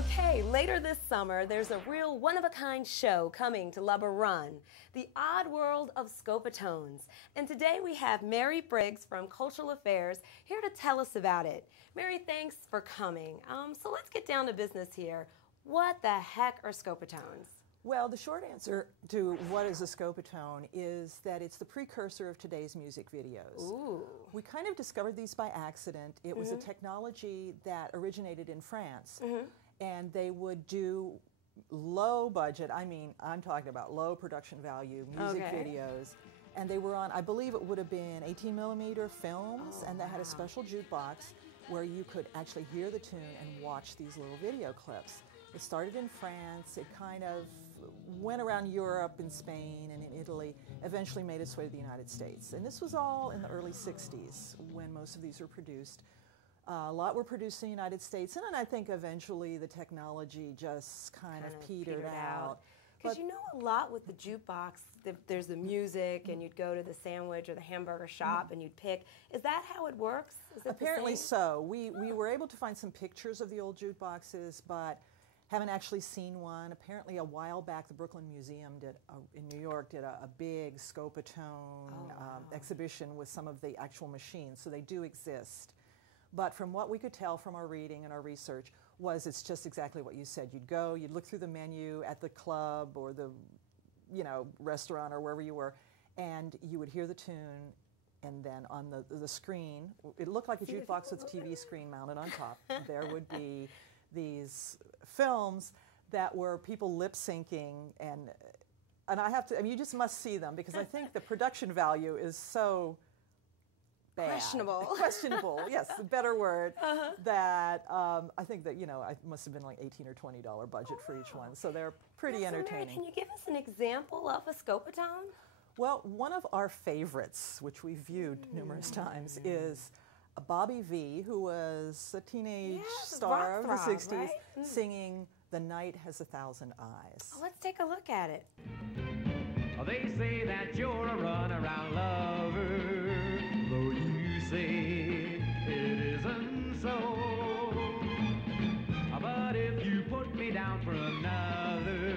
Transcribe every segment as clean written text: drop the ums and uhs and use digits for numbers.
Okay, later this summer, there's a real one-of-a-kind show coming to Lubber Run, the Odd World of Scopitones. And today we have Mary Briggs from Cultural Affairs here to tell us about it. Mary, thanks for coming. So let's get down to business here. What the heck are Scopitones? Well, the short answer to what is a Scopitone is that it's the precursor of today's music videos. Ooh. We kind of discovered these by accident. It was a technology that originated in France, and they would do low budget, I'm talking about low production value music videos, and they were on, I believe it would have been 18mm films, and they had a special jukebox where you could actually hear the tune and watch these little video clips. It started in France, it kind of went around Europe and Spain and in Italy, eventually made its way to the United States. And this was all in the early 60s when most of these were produced. A lot were produced in the United States, and then I think eventually the technology just kind of petered out. Because you know, a lot with the jukebox, there's the music, and you'd go to the sandwich or the hamburger shop and you'd pick. Is that how it works? Is it apparently so. We were able to find some pictures of the old jukeboxes, but haven't actually seen one. Apparently a while back the Brooklyn Museum in New York did a big Scopitone exhibition with some of the actual machines, so they do exist. But from what we could tell from our reading and our research it's just exactly what you said. You'd go, you'd look through the menu at the club or the restaurant or wherever you were, and you would hear the tune, and then on the screen, it looked like a jukebox with a TV screen mounted on top. There would be these films that were people lip syncing, and I have to, you just must see them, because I think the production value is so bad. Questionable, yes, a better word, that I think that, I must have been like $18 or $20 budget for each one, so they're pretty entertaining. Mary, can you give us an example of a Scopitone? Well, one of our favorites, which we've viewed numerous times, is Bobby V, who was a teenage star of the 60s, right? Singing "The Night Has a Thousand Eyes." Oh, let's take a look at it. They say that you're a runaround lover, though you say it isn't so. But if you put me down for another,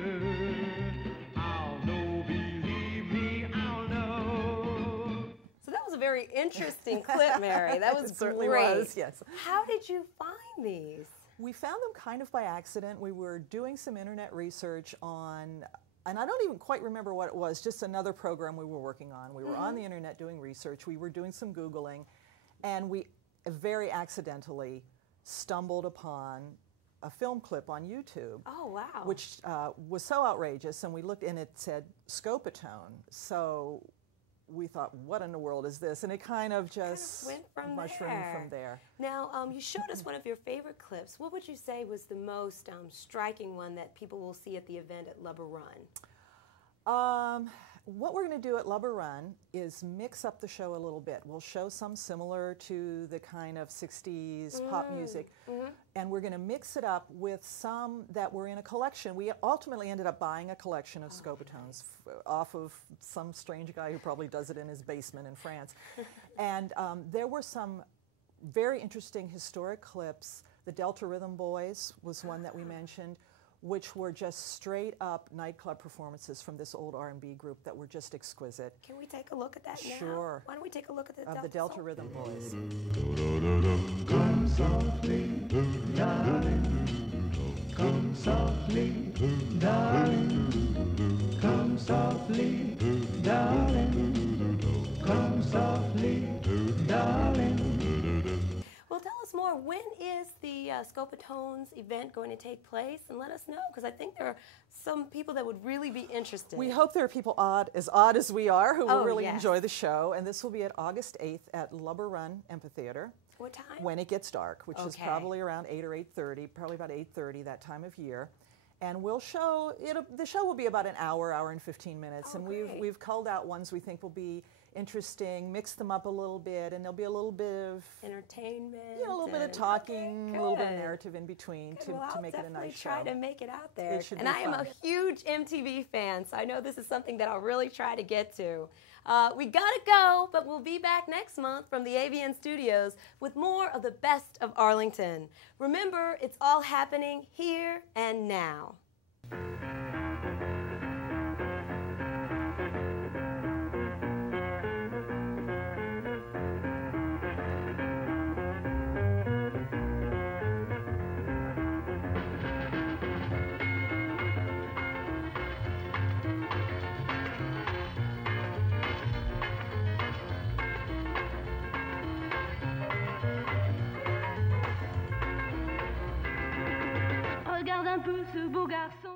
I'll know, believe me, I'll know. So that was a very interesting clip, Mary. That was It certainly great. was, yes. How did you find these? We found them kind of by accident. We were doing some internet research on, and I don't even quite remember what it was, just another program we were working on. We were on the internet doing research. We were doing some Googling, and we very accidentally stumbled upon a film clip on YouTube. Oh, wow. Which was so outrageous, and we looked and it said Scopitone. So we thought, what in the world is this? And it kind of just mushroomed from there. Now, you showed us one of your favorite clips. What would you say was the most striking one that people will see at the event at Lubber Run? What we're going to do at Lubber Run is mix up the show a little bit. We'll show some similar to the kind of 60s pop music, and we're going to mix it up with some that were in a collection. We ultimately ended up buying a collection of Scopitones off of some strange guy who probably does it in his basement in France. And there were some very interesting historic clips. The Delta Rhythm Boys was one that we mentioned, which were just straight up nightclub performances from this old R&B group that were just exquisite. Can we take a look at that now? Sure. Why don't we take a look at the Delta Rhythm Boys. Come softly, darling. Come softly, darling. Come softly, darling. Come softly, darling. Well, tell us more. When is the Scopitones event going to take place? And let us know, because I think there are some people that would really be interested. We hope there are people odd as we are who will really enjoy the show. And this will be at August 8th at Lubber Run Amphitheater. What time? When it gets dark, which is probably around 8 or 8:30, probably about 8:30 that time of year. And we'll show, the show will be about an hour and 15 minutes. And we've culled out ones we think will be interesting, mix them up a little bit, and there'll be a little bit of entertainment. Yeah, a little bit of talking, Okay, a little bit of good. narrative in between Good. to Well, make it a nice show. I'll definitely try to make it out there. It should and be I am fun. a huge MTV fan, so I know this is something that I'll really try to get to. We gotta go, but we'll be back next month from the AVN studios with more of the best of Arlington. Remember, it's all happening here and now. Regarde un peu ce beau garçon.